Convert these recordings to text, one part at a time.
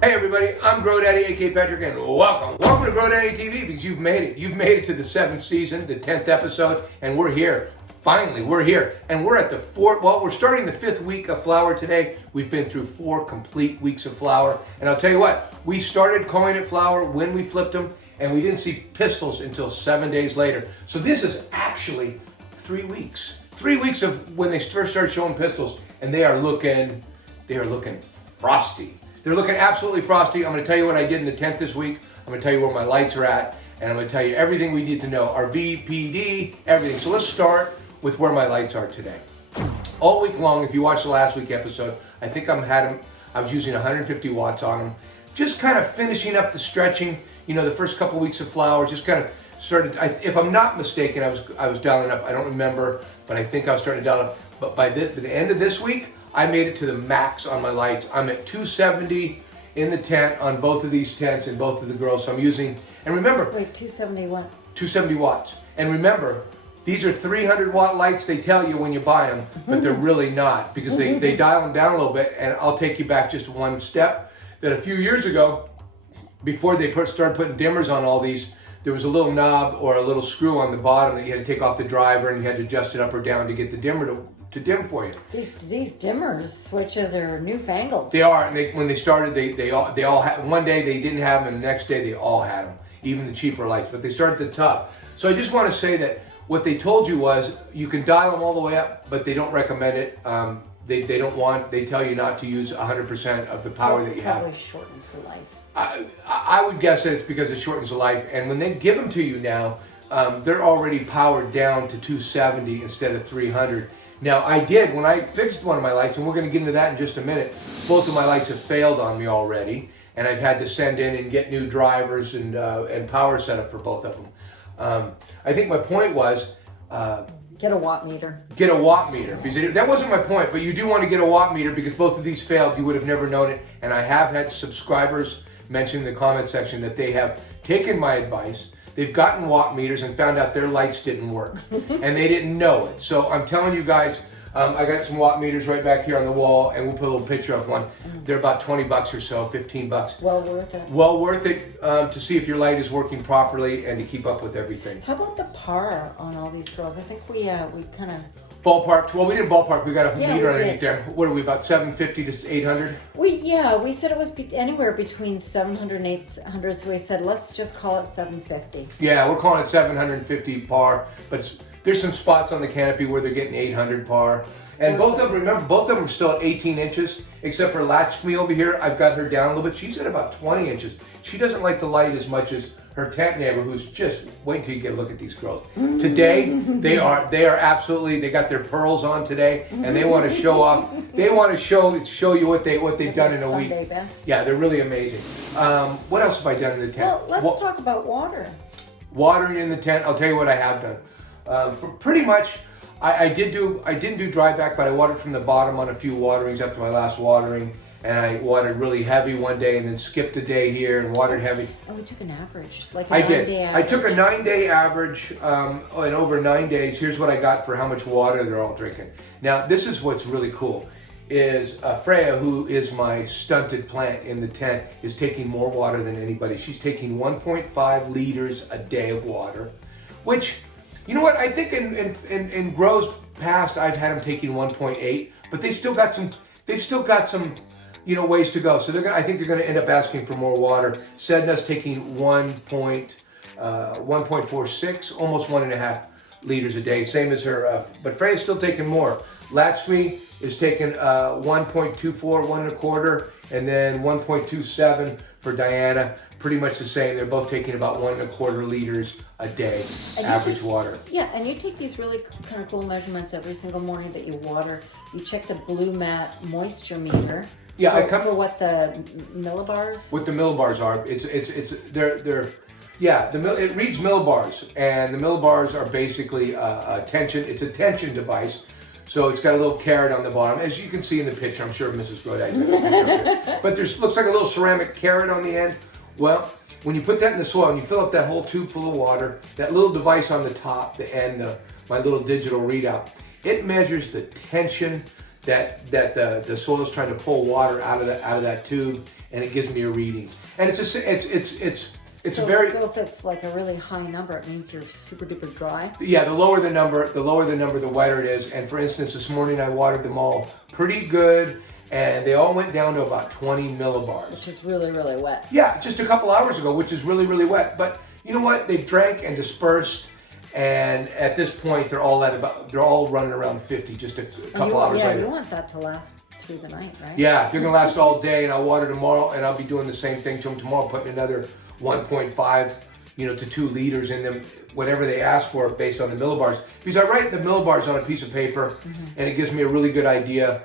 Hey everybody, I'm Grow Daddy, aka Patrick, and welcome to Grow Daddy TV, because you've made it. You've made it to the 7th season, the 10th episode, and we're here. Finally, we're here, and we're at the 4th. Well, we're starting the 5th week of flower today. We've been through 4 complete weeks of flower, and I'll tell you what, we started calling it flower when we flipped them, and we didn't see pistils until 7 days later. So this is actually 3 weeks. 3 weeks of when they first started showing pistils, and they are looking frosty. They're looking absolutely frosty. I'm going to tell you what I did in the tent this week. I'm going to tell you where my lights are at, and I'm going to tell you everything we need to know, our VPD, everything. So let's start with where my lights are today. All week long, if you watched the last week episode, I think I was using 150 watts on them. Just kind of finishing up the stretching, the first couple weeks of flower, just kind of started, if I'm not mistaken, I was dialing up. I don't remember, but I think I was starting to dial up. But by the end of this week, I made it to the max on my lights. I'm at 270 in the tent on both of these tents and both of the girls. So I'm using, and remember. Wait, 270 what? 270 watts. And remember, these are 300 watt lights they tell you when you buy them, but they're really not, because they dial them down a little bit. And I'll take you back just one step, that a few years ago, before they started putting dimmers on all these, there was a little knob or a little screw on the bottom that you had to take off the driver, and you had to adjust it up or down to get the dimmer to dim for you. These dimmers switches are newfangled. They are, and when they started, they all had, one day they didn't have them, and the next day they all had them, even the cheaper lights, but they started at the top. So I just want to say that what they told you was you can dial them all the way up, but they don't recommend it. They tell you not to use 100% of the power that you have. Probably shortens the life. I would guess that it's because it shortens the life, and when they give them to you now, they're already powered down to 270 instead of 300. Now, I did, when I fixed one of my lights, and we're going to get into that in just a minute, both of my lights have failed on me already, and I've had to send in and get new drivers and power setup for both of them. I think my point was... get a watt meter. Get a watt meter, because that wasn't my point, but you do want to get a watt meter, because both of these failed. You would have never known it, and I have had subscribers mention in the comment section that they have taken my advice. They've gotten watt meters and found out their lights didn't work, and they didn't know it. So I'm telling you guys, I got some watt meters right back here on the wall, and we'll put a little picture of one. They're about 20 bucks or so, 15 bucks. Well worth it. Well worth it to see if your light is working properly and to keep up with everything. How about the par on all these girls? I think we kind of... Ballpark. Well, we didn't ballpark. We got a meter underneath there. What are we, about 750 to 800? We said it was anywhere between 700 and 800, so we said let's just call it 750. Yeah, we're calling it 750 par, but there's some spots on the canopy where they're getting 800 par. And both of them, remember, both of them are still at 18 inches, except for Lakshmi over here. I've got her down a little bit. She's at about 20 inches. She doesn't like the light as much as her tent neighbor, who's just, wait till you get a look at these girls. Today, they are absolutely, they got their pearls on today, and they want to show off. They want to show you what they've done in a week. Sunday best. Yeah, they're really amazing. What else have I done in the tent? Well, let's talk about water. Watering in the tent. I'll tell you what I have done. For pretty much, I didn't do dry back, but I watered from the bottom on a few waterings after my last watering. And I watered really heavy one day, and then skipped a day here and watered heavy. Oh, we took an average, like I 9-day average. I took a 9-day average, and over 9 days, here's what I got for how much water they're all drinking. Now, this is what's really cool, is Freyja, who is my stunted plant in the tent, is taking more water than anybody. She's taking 1.5 liters a day of water, which, you know what, I think in grows past, I've had them taking 1.8, but they've still got some ways to go. So I think they're going to end up asking for more water. Sedna's taking 1.46, almost 1.5 liters a day, same as her. But Freyja's still taking more. Lakshmi is taking 1.24, 1.25, and then 1.27 for Diana. Pretty much the same. They're both taking about 1.25 liters a day, average water. Yeah, and you take these really kind of cool measurements every single morning that you water. You check the BluMat moisture meter. Yeah, for what the millibars. What the millibars are, it reads millibars, and the millibars are basically a tension. It's a tension device, so it's got a little carrot on the bottom, as you can see in the picture. I'm sure Mrs. Rodite has a picture of it. But looks like a little ceramic carrot on the end. Well, when you put that in the soil and you fill up that whole tube full of water, that little device on the top, the end, my little digital readout, it measures the tension the soil is trying to pull water out of that tube, and it gives me a reading. And it's So if it's like a really high number, it means you're super duper dry? Yeah, the lower the number, the wetter it is. And for instance, this morning I watered them all pretty good, and they all went down to about 20 millibars. Which is really, really wet. Yeah, just a couple hours ago, which is really, really wet. But you know what? They drank and dispersed, and at this point, they're all running around 50 just a couple hours later. Yeah, you want that to last through the night, right? Yeah, they're gonna last all day, and I'll water tomorrow, and I'll be doing the same thing to them tomorrow, putting another 1.5, to 2 liters in them, whatever they ask for based on the millibars. Because I write the millibars on a piece of paper, and it gives me a really good idea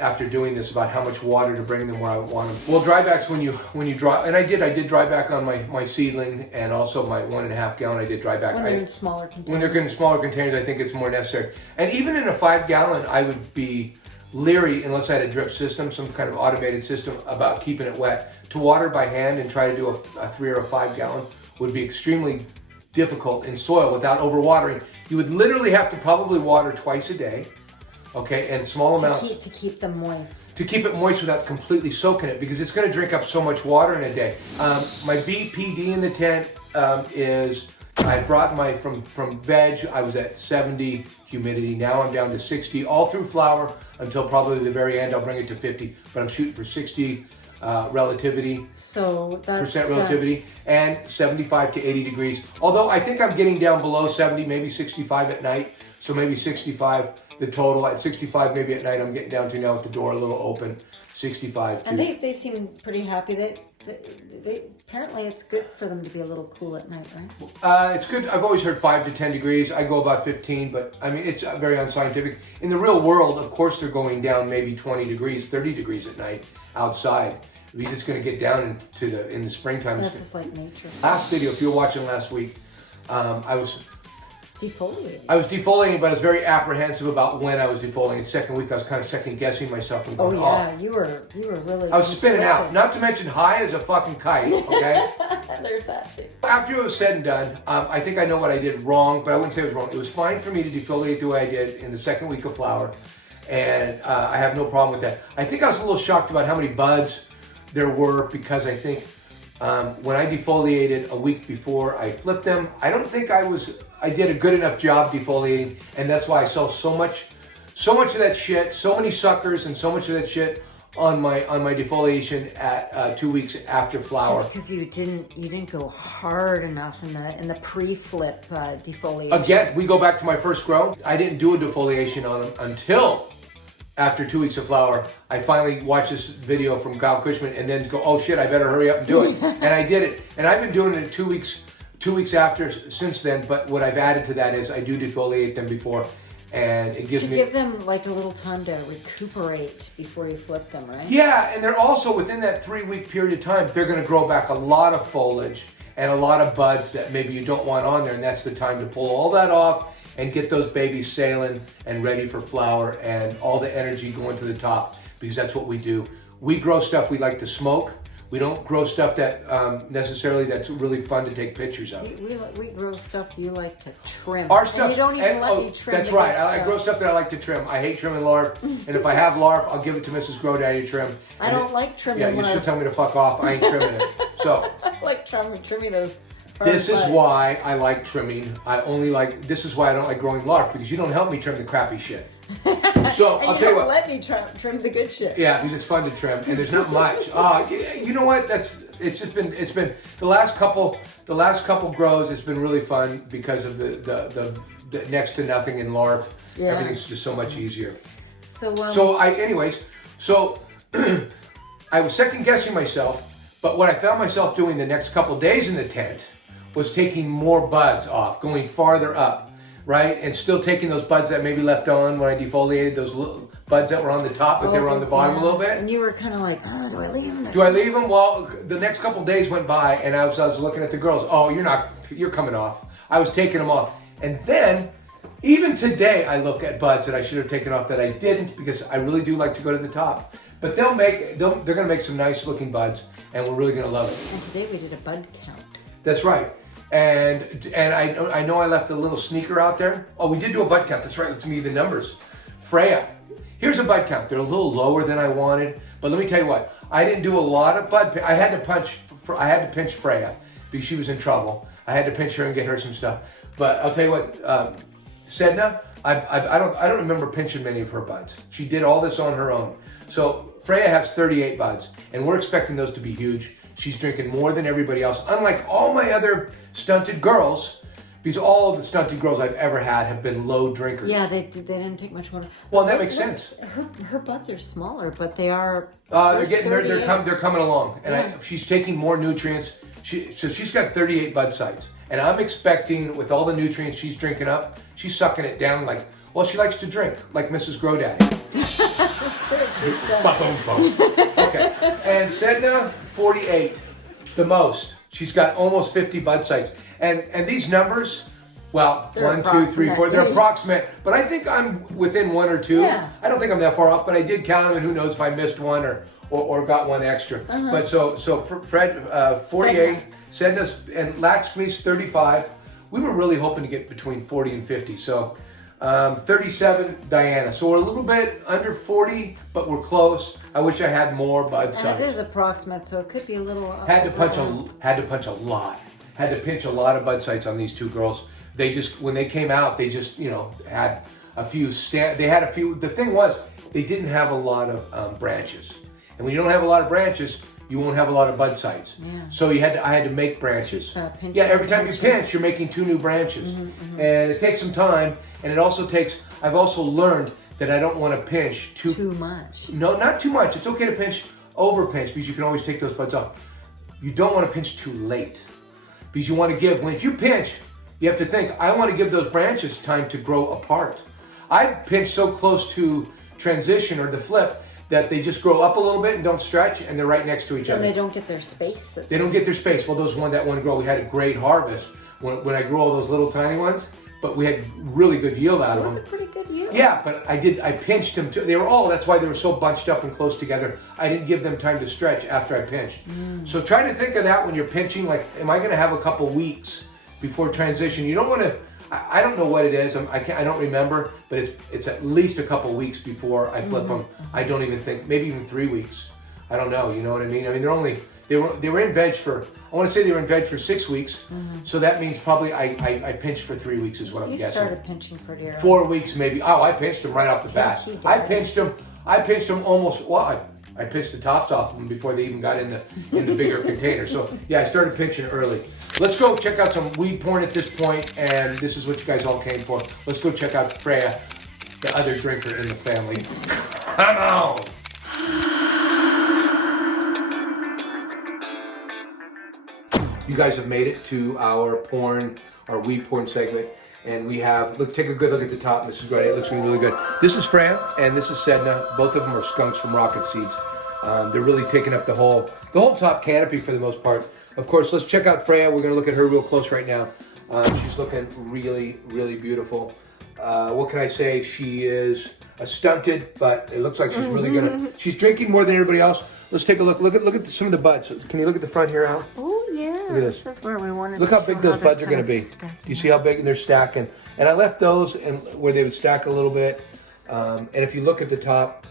after doing this about how much water to bring them where I want them. Well, drybacks when you dry, and I did dry back on my seedling, and also my 1.5 gallon. I did dry back. When they're in smaller containers. When they're in smaller containers, I think it's more necessary. And even in a 5 gallon, I would be leery, unless I had a drip system, some kind of automated system, about keeping it wet. To water by hand and try to do a 3 or a 5 gallon would be extremely difficult in soil without overwatering. You would literally have to probably water twice a day, okay, and small amounts. To keep them moist. To keep it moist without completely soaking it, because it's going to drink up so much water in a day. My BPD in the tent is, I brought my, from veg, I was at 70 humidity. Now I'm down to 60 all through flower until probably the very end. I'll bring it to 50, but I'm shooting for 60 relativity. So that's percent relativity, and 75 to 80 degrees. Although I think I'm getting down below 70, maybe 65 at night. So maybe 65 the total. At 65 maybe at night I'm getting down to now with the door a little open. 65. And they seem pretty happy. They apparently it's good for them to be a little cool at night, right? It's good. I've always heard 5 to 10 degrees. I go about 15, but I mean it's very unscientific. In the real world, of course, they're going down maybe 20 degrees, 30 degrees at night outside. We're just going to get down in the springtime. That's just like nature. Last video, if you were watching last week, I was defoliating. I was defoliating, but I was very apprehensive about when I was defoliating. Second week, I was kind of second guessing myself and going, you were really. I was spinning out. Not to mention high as a fucking kite. Okay. There's that too. After it was said and done, I think I know what I did wrong, but I wouldn't say it was wrong. It was fine for me to defoliate the way I did in the second week of flower, and I have no problem with that. I think I was a little shocked about how many buds there were, because I think when I defoliated a week before I flipped them, I don't think I did a good enough job defoliating, and that's why I saw so much of that shit, so many suckers, and so much of that shit on my defoliation at 2 weeks after flower. Because you didn't go hard enough in the pre-flip defoliation. Again, we go back to my first grow. I didn't do a defoliation on them until after 2 weeks of flower. I finally watched this video from Kyle Cushman and then go, oh shit, I better hurry up and do it. And I did it. And I've been doing it 2 weeks after since then, but what I've added to that is I do defoliate them before, and it gives me... give them like a little time to recuperate before you flip them, right? Yeah, and they're also, within that 3 week period of time, they're going to grow back a lot of foliage and a lot of buds that maybe you don't want on there, and that's the time to pull all that off and get those babies sailing and ready for flower and all the energy going to the top, because that's what we do. We grow stuff we like to smoke. We don't grow stuff that necessarily that's really fun to take pictures of. We grow stuff you like to trim. Our stuff, and you don't even let me trim. That's right. I grow stuff that I like to trim. I hate trimming larf, and if I have larf, I'll give it to Mrs. Grow Daddy to trim. I don't like trimming. Yeah, you should tell me to fuck off. I ain't trimming it. So I like trimming those. This is why I like trimming. This is why I don't like growing larf, because you don't help me trim the crappy shit. So I'll tell you what. Let me trim the good shit. Yeah, because it's fun to trim, and there's not much. You know what? It's been the last couple grows. It's been really fun because of the next to nothing in larf. Yeah. Everything's just so much easier. So I was second guessing myself, but what I found myself doing the next couple days in the tent was taking more buds off, going farther up, right? And still taking those buds that maybe left on when I defoliated, those little buds that were on the top, but they were on the bottom a little bit. And you were kind of like, do I leave them? Do I leave them? Well, the next couple days went by, and I was looking at the girls. Oh, you're coming off. I was taking them off. And then, even today, I look at buds that I should have taken off that I didn't, because I really do like to go to the top. But they're going to make some nice looking buds, and we're really going to love it. And today we did a bud count. That's right. And I know I left a little sneaker out there. Oh, we did do a bud count. That's right. Let's give you the numbers. Freyja. Here's a bud count. They're a little lower than I wanted, but let me tell you what. I didn't do a lot of bud. I had to pinch Freyja because she was in trouble. I had to pinch her and get her some stuff. But I'll tell you what, Sedna, I don't remember pinching many of her buds. She did all this on her own. So Freyja has 38 buds, and we're expecting those to be huge. She's drinking more than everybody else, unlike all my other stunted girls, because all the stunted girls I've ever had have been low drinkers. Yeah, they didn't take much water. Well, that makes sense. Her buds are smaller, but they are. They're coming along, and Yeah. she's taking more nutrients. So she's got 38 bud sites, and I'm expecting with all the nutrients she's drinking up, she's sucking it down like. Well, she likes to drink, like Mrs. Grodaddy. That's what she said. Okay, and Sedna, 48, the most. She's got almost 50 bud sites. And these numbers, well, They're 1, 2, 3, 4, they're approximate. approximate, but I think I'm within 1 or 2. Yeah. I don't think I'm that far off, but I did count them, and who knows if I missed one or got one extra. But so Fred, 48, Sedna's, and Lakshmi's 35. We were really hoping to get between 40 and 50, so 37, Diana. So we're a little bit under 40, but we're close. I wish I had more bud And size. it is approximate, so it could be a little. Had to pinch a lot. Had to pinch a lot of bud sites on these two girls. They just, when they came out, they just, had a few the thing was, they didn't have a lot of branches. And when you don't have a lot of branches, you won't have a lot of bud sites. Yeah. So I had to make branches. Pinch Yeah, them, every time you pinch them. pinch, you're making 2 new branches. And it takes some time, and it also takes, I've also learned that I don't want to pinch Too much. No, not too much. It's okay to pinch, over pinch, because you can always take those buds off. You don't want to pinch too late, because you want to give, if you pinch, you have to think, I want to give those branches time to grow apart. I pinch so close to transition or the flip that they just grow up a little bit and don't stretch, and they're right next to each And other. they don't get their space. They don't get their space. Well, that one girl, we had a great harvest when I grew all those little tiny ones, but we had really good yield out It of was them. a pretty good yield. Yeah, but I pinched them too. That's why they were so bunched up and close together. I didn't give them time to stretch after I pinched. So try to think of that when you're pinching, like, am I going to have a couple weeks before transition? You don't want to, I don't know what it is. I don't remember, but it's at least a couple weeks before I flip them. I don't even think, maybe even 3 weeks. I don't know, you know what I mean? I mean, they were in veg for, I want to say they were in veg for 6 weeks. So that means probably I pinched for 3 weeks is what I'm You guessing. started pinching pretty early. 4 weeks maybe. Oh, I pinched them right off the bat. Yes, you did. I pinched them almost, I pinched the tops off them before they even got in the bigger container. So yeah, I started pinching early. Let's go check out some weed porn at this point, and this is what you guys all came for. Let's go check out Freyja, the other drinker in the family. Come on! You guys have made it to our weed porn segment, and we have, take a good look at the top. This is great, it looks really good. This is Freyja, and this is Sedna. Both of them are skunks from Rocket Seeds. They're really taking up the whole top canopy for the most part. Of course, let's check out Freyja. We're gonna look at her real close right now. She's looking really, really beautiful. What can I say? She is a stunted, but it looks like she's really she's drinking more than everybody else. Let's take a look. Look at some of the buds. Can you look at the front here, Al? Oh yeah. Look at this. This is where we wanted Look to how big show those they're buds are going to kinda be. stacking. You see how big they're stacking? And I left those where they would stack a little bit. And if you look at the top,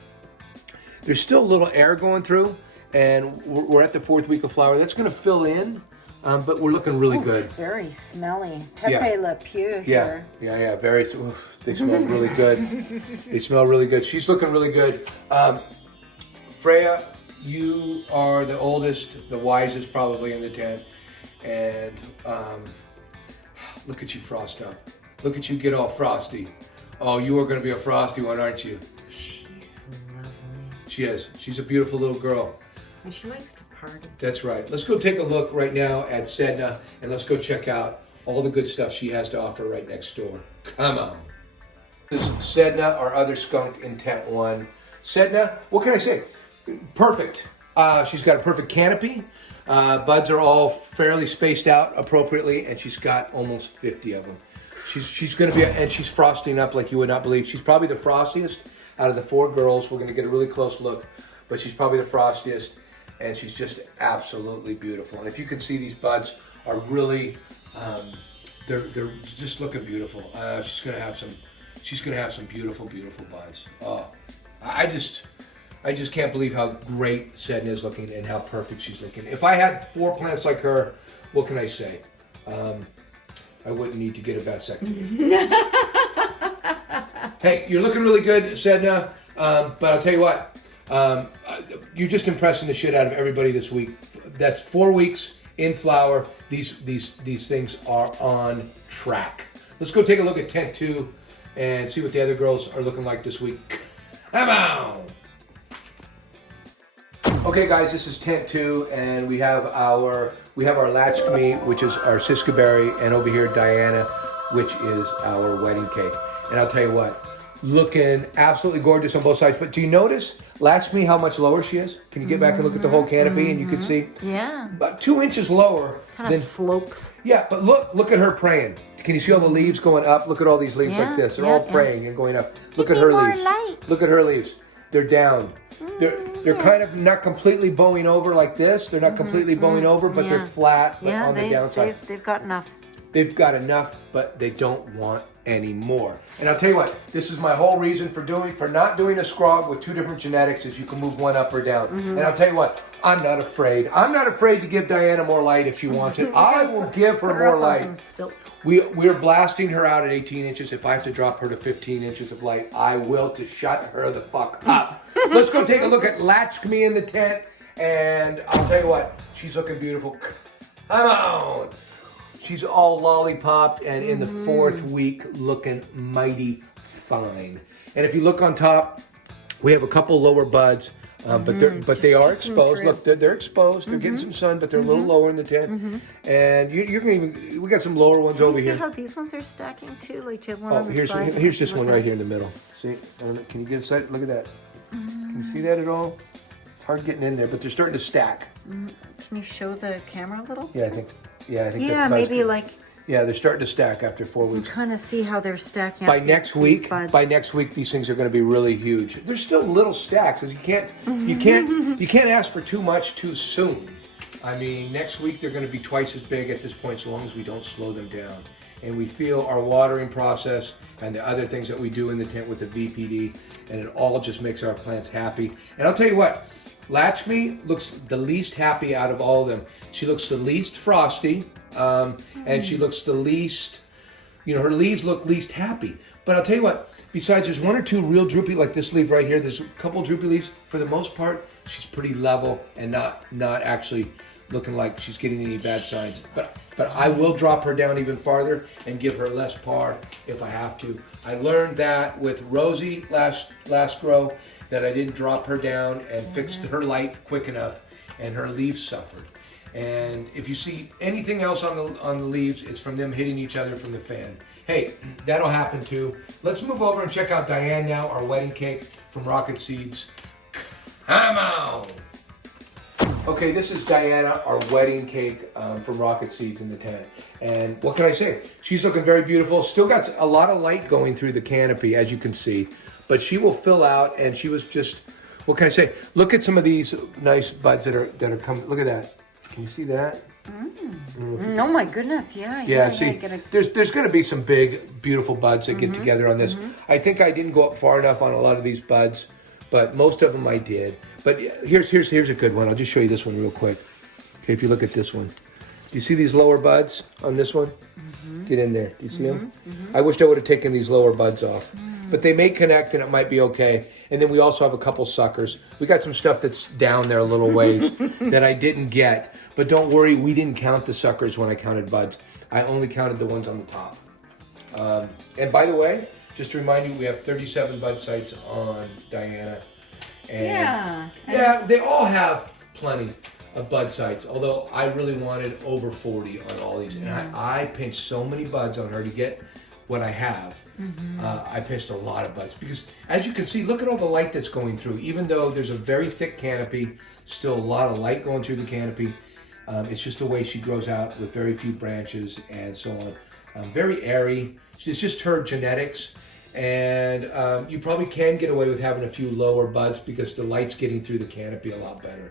there's still a little air going through. And we're at the 4th week of flower. That's going to fill in, but we're looking really good. Very smelly. Pepe Yeah. Le Pew Yeah, here. yeah. Very. They smell really good. They smell really good. She's looking really good. Freyja, you are the oldest, the wisest probably in the tent. And look at you frost up. Look at you get all frosty. Oh, you are going to be a frosty one, aren't you? She's lovely. She is. She's a beautiful little girl. And she likes to party. That's right. Let's go take a look right now at Sedna, and let's go check out all the good stuff she has to offer right next door. Come on. This is Sedna, our other skunk in tent 1. Sedna, what can I say? Perfect. She's got a perfect canopy. Buds are all fairly spaced out appropriately, and she's got almost 50 of them. She's going to be, and she's frosting up like you would not believe. She's probably the frostiest out of the 4 girls. We're going to get a really close look, but she's probably the frostiest, and she's just absolutely beautiful. And if you can see, these buds are really, they're just looking beautiful. She's going to have some she's gonna have some beautiful, beautiful buds. Oh, I just can't believe how great Sedna is looking and how perfect she's looking. If I had 4 plants like her, what can I say? I wouldn't need to get a vasectomy. Hey, you're looking really good, Sedna. But I'll tell you what, you're just impressing the shit out of everybody this week. That's 4 weeks in flower. These things are on track. Let's go take a look at tent 2 and see what the other girls are looking like this week. Come on! Okay, guys, this is tent 2, and we have our Lakshmi, which is our Shiskaberry, and over here Diana, which is our wedding cake. And I'll tell you what, looking absolutely gorgeous on both sides. But do you notice, Lakshmi, how much lower she is? Can you get back and look at the whole canopy and you can see? Yeah. About 2 inches lower. Kind of slopes. Yeah, but look at her praying. Can you see all the leaves going up? Look at all these leaves like this. They're all praying and going up. Look at her leaves. Look at her leaves. They're down. They're kind of not completely bowing over like this. They're not completely bowing over, but they're flat on the downside. They've got enough. They've got enough, but they don't want any more. And I'll tell you what, this is my whole reason for not doing a scrog with 2 different genetics is you can move one up or down. And I'll tell you what, I'm not afraid. I'm not afraid to give Diana more light if she wants it. I will give her more light. We're blasting her out at 18 inches. If I have to drop her to 15 inches of light, I will to shut her the fuck up. Let's go take a look at Lakshmi in the tent. And I'll tell you what, she's looking beautiful. Come on. She's all lollipopped and in the 4th week looking mighty fine. And if you look on top, we have a couple lower buds, but they are exposed. Look, they're exposed. They're getting some sun, but they're a little lower in the tent. And you're gonna even we got some lower ones over here. See how these ones are stacking too? Like you have one on the side. Here's this one right here in the middle. See? Can you get a sight? Look at that. Can you see that at all? It's hard getting in there, but they're starting to stack. Can you show the camera a little? Yeah, I think that's maybe good. Like. Yeah, they're starting to stack after 4 weeks. You can kind of see how they're stacking. By next week, these things are going to be really huge. They're still little stacks, as you can't ask for too much too soon. I mean, next week they're going to be twice as big at this point, so long as we don't slow them down. And we feel our watering process and the other things that we do in the tent with the VPD, and it all just makes our plants happy. And I'll tell you what, Lakshmi looks the least happy out of all of them. She looks the least frosty. And she looks the least, her leaves look least happy. But I'll tell you what, besides there's 1 or 2 real droopy, like this leaf right here, there's a couple droopy leaves. For the most part, she's pretty level and not actually looking like she's getting any bad signs. But I will drop her down even farther and give her less par if I have to. I learned that with Rosie last grow, that I didn't drop her down and fixed her light quick enough, and her leaves suffered. And if you see anything else on the leaves, it's from them hitting each other from the fan. Hey, that'll happen too. Let's move over and check out Diane now, our wedding cake from Rocket Seeds. Come on! Okay, this is Diana, our wedding cake from Rocket Seeds in the tent. And what can I say? She's looking very beautiful. Still got a lot of light going through the canopy, as you can see. But she will fill out, and she was just, what can I say? Look at some of these nice buds that are coming. Look at that. Can you see that? Oh my goodness, yeah. See, there's going to be some big, beautiful buds that get together on this. I think I didn't go up far enough on a lot of these buds, but most of them I did. But here's a good one. I'll just show you this one real quick. Okay, if you look at this one. Do you see these lower buds on this one? Get in there. Do you see them? I wished I would have taken these lower buds off. But they may connect and it might be okay. And then we also have a couple suckers. We got some stuff that's down there a little ways that I didn't get. But don't worry, we didn't count the suckers when I counted buds. I only counted the ones on the top. And by the way, just to remind you, we have 37 bud sites on Diana. And yeah, they all have plenty of bud sites, although I really wanted over 40 on all these. And I pinched so many buds on her to get what I have. I pinched a lot of buds because, as you can see, look at all the light that's going through. Even though there's a very thick canopy, still a lot of light going through the canopy. It's just the way she grows out with very few branches and so on. Very airy. It's just her genetics. And you probably can get away with having a few lower buds because the light's getting through the canopy a lot better.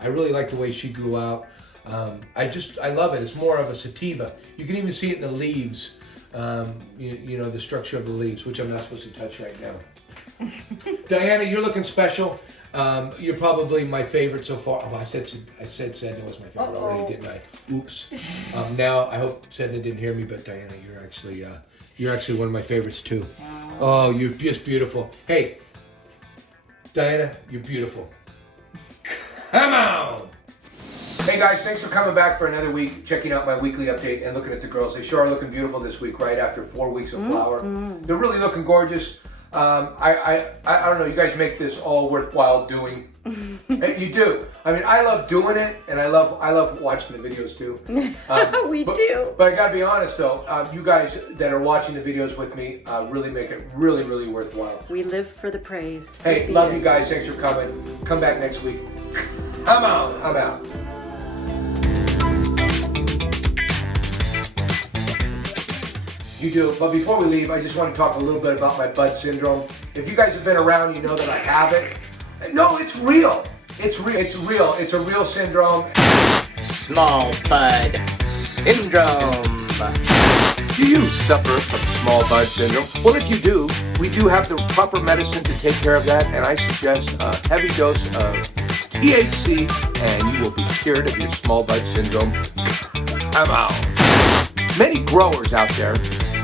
I really like the way she grew out. I love it. It's more of a sativa. You can even see it in the leaves. you know, the structure of the leaves, which I'm not supposed to touch right now. Diana, you're looking special. You're probably my favorite so far. Oh, I said Sedna was my favorite already, didn't I? Oops. Now I hope Sedna didn't hear me, but Diana, you're actually one of my favorites too. Oh, you're just beautiful. Hey, Diana, you're beautiful. Come on. Hey guys, thanks for coming back for another week, checking out my weekly update and looking at the girls. They sure are looking beautiful this week, right after 4 weeks of flower. They're really looking gorgeous. I don't know, you guys make this all worthwhile doing. You do. I mean, I love doing it, and I love watching the videos too. We do. But I gotta be honest though, you guys that are watching the videos with me really make it really worthwhile. We live for the praise. Hey, love you guys. Thanks for coming. Come back next week. I'm out. I'm out. You do, but before we leave, I just want to talk a little bit about my bud syndrome. If you guys have been around, you know that I have it. No, it's real. It's real. It's real. It's a real syndrome. Small bud syndrome. Do you suffer from small bud syndrome? Well, if you do, we do have the proper medicine to take care of that, and I suggest a heavy dose of THC, and you will be cured of your small bud syndrome. I'm out. Many growers out there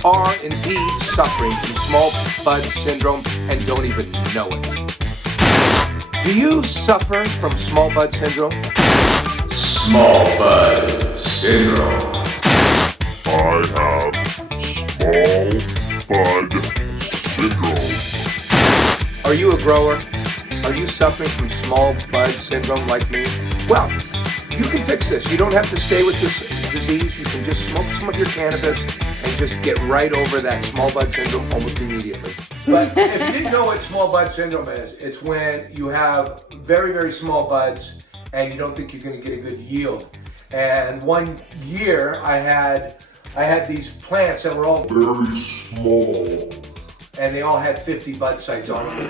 are indeed suffering from small bud syndrome and don't even know it. Do you suffer from small bud syndrome? Small bud syndrome. I have small bud syndrome. Are you a grower? Are you suffering from small bud syndrome like me? Well, you can fix this. You don't have to stay with this disease. You can just smoke some of your cannabis and just get right over that small bud syndrome almost immediately. But if you didn't know what small bud syndrome is, it's when you have very small buds and you don't think you're going to get a good yield. And one year I had these plants that were all Very small. and they all had 50 bud sites on them.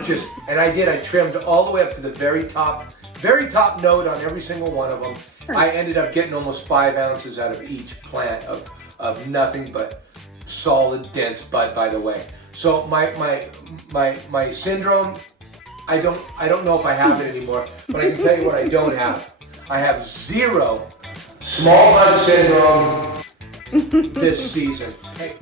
I trimmed all the way up to the very top node on every single one of them. I ended up getting almost 5 ounces out of each plant of nothing but solid, dense bud, by the way. So my syndrome, I don't know if I have it anymore, but I can tell you what I don't have. I have 0 small bud syndrome this season. Hey.